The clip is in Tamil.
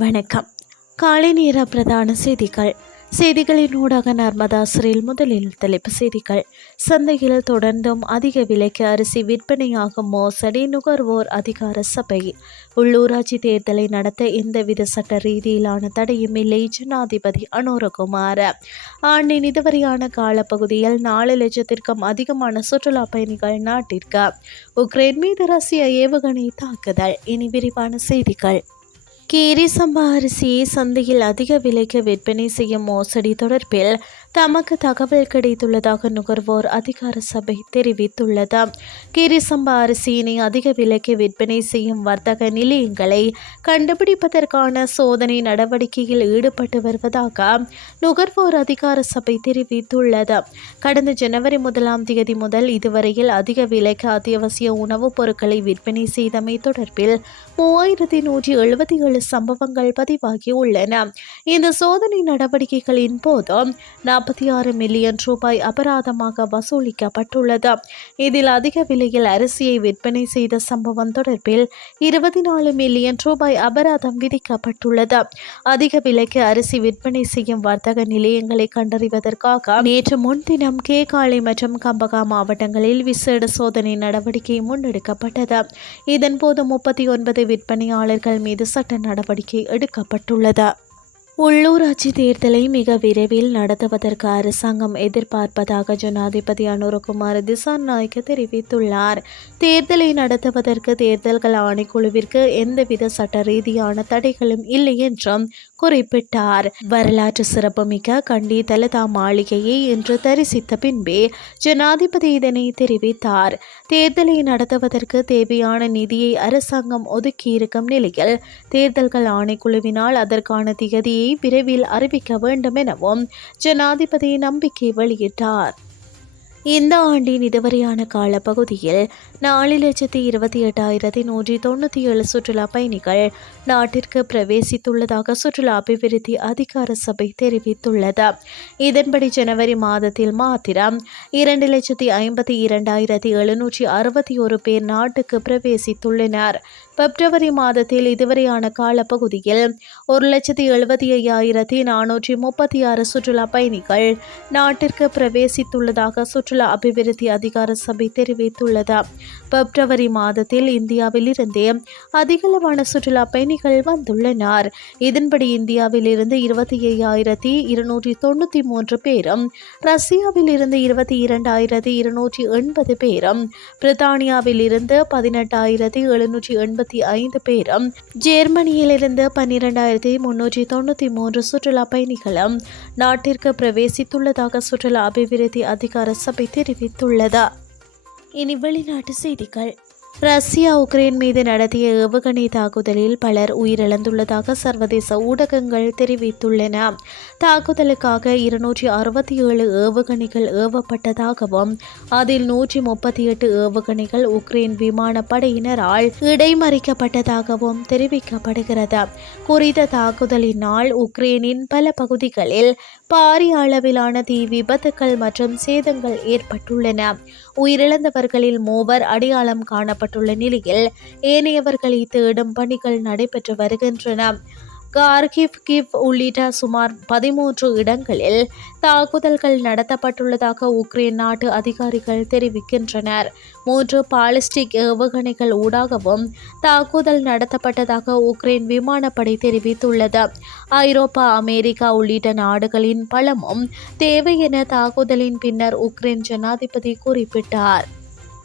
வணக்கம். காலை நேர பிரதான செய்திகள். செய்திகளின் ஊடாக நர்மதா சிறையில் முதலில் தலைப்பு செய்திகள். சந்தையில் தொடர்ந்தும் அதிக விலைக்கு அரிசி விற்பனையாகும் மோசடி நுகர்வோர் அதிகார சபை. உள்ளூராட்சி தேர்தலை நடத்த எந்தவித சட்ட ரீதியிலான தடையும் இல்லை ஜனாதிபதி அனுரகுமார். ஆண்டின் இதுவரையான காலப்பகுதியில் நாலு லட்சத்திற்கும் அதிகமான சுற்றுலா பயணிகள் நாட்டிற்கு. உக்ரைன் மீது ரஷ்ய ஏவுகணை தாக்குதல். இனி விரிவான செய்திகள். கீரி சம்பா அரிசியை சந்தையில் அதிக விலைக்கு விற்பனை செய்யும் மோசடி தொடர்பில் தமக்கு தகவல் கிடைத்துள்ளதாக நுகர்வோர் அதிகார சபை தெரிவித்துள்ளது. கீரிசம்பா அரிசியினை அதிக விலைக்கு விற்பனை செய்யும் வர்த்தக நிலையங்களை கண்டுபிடிப்பதற்கான சோதனை நடவடிக்கையில் ஈடுபட்டு வருவதாக நுகர்வோர் அதிகார சபை தெரிவித்துள்ளது. கடந்த ஜனவரி முதலாம் தேதி முதல் இதுவரையில் அதிக விலைக்கு அத்தியாவசிய உணவுப் பொருட்களை விற்பனை செய்தமை தொடர்பில் மூவாயிரத்தி நூற்றி எழுபத்தி ஏழு சம்பவங்கள் பதிவாகி உள்ளன. இந்த சோதனை நடவடிக்கைகளின் போது நாற்பத்தி ஆறு மில்லியன் ரூபாய் அபராதமாக வசூலிக்கப்பட்டுள்ளது. இதில் அதிக விலையில் அரிசியை விற்பனை செய்த சம்பவம் தொடர்பில் இருபத்தி நாலு மில்லியன் ரூபாய் அபராதம் விதிக்கப்பட்டுள்ளது. அதிக விலைக்கு அரிசி விற்பனை செய்யும் வர்த்தக நிலையங்களை கண்டறிவதற்காக நேற்று முன்தினம் கேகாலை மற்றும் கம்பகா மாவட்டங்களில் விசேட சோதனை நடவடிக்கை முன்னெடுக்கப்பட்டது. இதன்போது முப்பத்தி ஒன்பது விற்பனையாளர்கள் மீது சட்ட நடவடிக்கை எடுக்கப்பட்டுள்ளது. உள்ளூராட்சி தேர்தலை மிக விரைவில் நடத்துவதற்கு அரசாங்கம் எதிர்பார்ப்பதாக ஜனாதிபதி அனுரகுமார் திசாநாயக்க தெரிவித்துள்ளார். தேர்தலை நடத்துவதற்கு தேர்தல்கள் ஆணைக்குழுவிற்கு எந்தவித சட்ட ரீதியான தடைகளும் இல்லை என்றும் குறிப்பிட்டார். வரலாற்று சிறப்புமிக்க கண்டி தலதா மாளிகையை இன்று தரிசித்த பின்பே ஜனாதிபதி இதனை தெரிவித்தார். தேர்தலை நடத்துவதற்கு தேவையான நிதியை அரசாங்கம் ஒதுக்கியிருக்கும் நிலையில் தேர்தல்கள் ஆணைக்குழுவினால் அதற்கான திகதியை விரைவில் அறிவிக்க வேண்டும் எனவும் ஜனாதிபதி நம்பிக்கை வெளியிட்டார். இந்த ஆண்டின் இதுவரையான காலப்பகுதியில் நாலு லட்சத்தி இருபத்தி எட்டாயிரத்தி நூற்றி தொண்ணூற்றி ஏழு சுற்றுலா பயணிகள் நாட்டிற்கு பிரவேசித்துள்ளதாக சுற்றுலா அபிவிருத்தி அதிகார சபை தெரிவித்துள்ளது. இதன்படி ஜனவரி மாதத்தில் மாத்திரம் இரண்டு லட்சத்தி ஐம்பத்தி இரண்டாயிரத்தி எழுநூற்றி அறுபத்தி ஒரு பேர் நாட்டுக்கு பிரவேசித்துள்ளனர். பிப்ரவரி மாதத்தில் இதுவரையான காலப்பகுதியில் ஒரு லட்சத்தி எழுபத்தி ஐயாயிரத்தி நானூற்றி முப்பத்தி ஆறு சுற்றுலா பயணிகள் நாட்டிற்கு பிரவேசித்துள்ளதாக சுற்றுலா அபிவிருத்தி அதிகார சபை தெரிவித்துள்ளது. பிப்ரவரி மாதத்தில் இந்தியாவில் இருந்தே அதிகளவான சுற்றுலா பயணிகள் வந்துள்ளனர். இதன்படி இந்தியாவில் இருந்து இருபத்தி ஐயாயிரத்தி இருநூற்றி தொண்ணூற்றி மூன்று பேரும் ரஷ்யாவில் இருந்து இருபத்தி இரண்டாயிரத்தி இருநூற்றி எண்பது பேரும் பிரித்தானியாவில் இருந்து பதினெட்டாயிரத்தி எழுநூற்றி எண்பத்தி இருபத்தி ஐந்து பேரும் ஜெர்மனியிலிருந்து பன்னிரெண்டாயிரத்தி முன்னூற்றி தொண்ணூற்றி மூன்று சுற்றுலா பயணிகளும் நாட்டிற்கு பிரவேசித்துள்ளதாக சுற்றுலா அபிவிருத்தி அதிகார சபை தெரிவித்துள்ளது. இனி வெளிநாட்டு செய்திகள். ரஷ்யா உக்ரைன் மீது நடத்திய ஏவுகணை தாக்குதலில் பலர் உயிரிழந்துள்ளதாக சர்வதேச ஊடகங்கள் தெரிவித்துள்ளன. தாக்குதலுக்காக இருநூற்றி அறுபத்தி ஏழு ஏவுகணைகள் ஏவப்பட்டதாகவும் அதில் நூற்றி முப்பத்தி எட்டு ஏவுகணைகள் உக்ரைன் விமானப்படையினரால் இடைமறிக்கப்பட்டதாகவும் தெரிவிக்கப்படுகிறது. குறித்த தாக்குதலினால் உக்ரைனின் பல பகுதிகளில் பாரிய அளவிலான தீ விபத்துக்கள் மற்றும் சேதங்கள் ஏற்பட்டுள்ளன. உயிரிழந்தவர்களில் மூவர் அடையாளம் காணப்பட்டுள்ள நிலையில் ஏனையவர்களை தேடும் பணிகள் நடைபெற்று வருகின்றன. கார்கிப் கிவ் உள்ளிட்ட சுமார் பதிமூன்று இடங்களில் தாக்குதல்கள் நடத்தப்பட்டுள்ளதாக உக்ரைன் நாட்டு அதிகாரிகள் தெரிவிக்கின்றனர். மூன்று பாலிஸ்டிக் ஏவுகணைகள் ஊடாகவும் தாக்குதல் நடத்தப்பட்டதாக உக்ரைன் விமானப்படை தெரிவித்துள்ளது. ஐரோப்பா அமெரிக்கா உள்ளிட்ட நாடுகளின் பலமும் தேவை என தாக்குதலின் பின்னர் உக்ரைன் ஜனாதிபதி குறிப்பிட்டார்.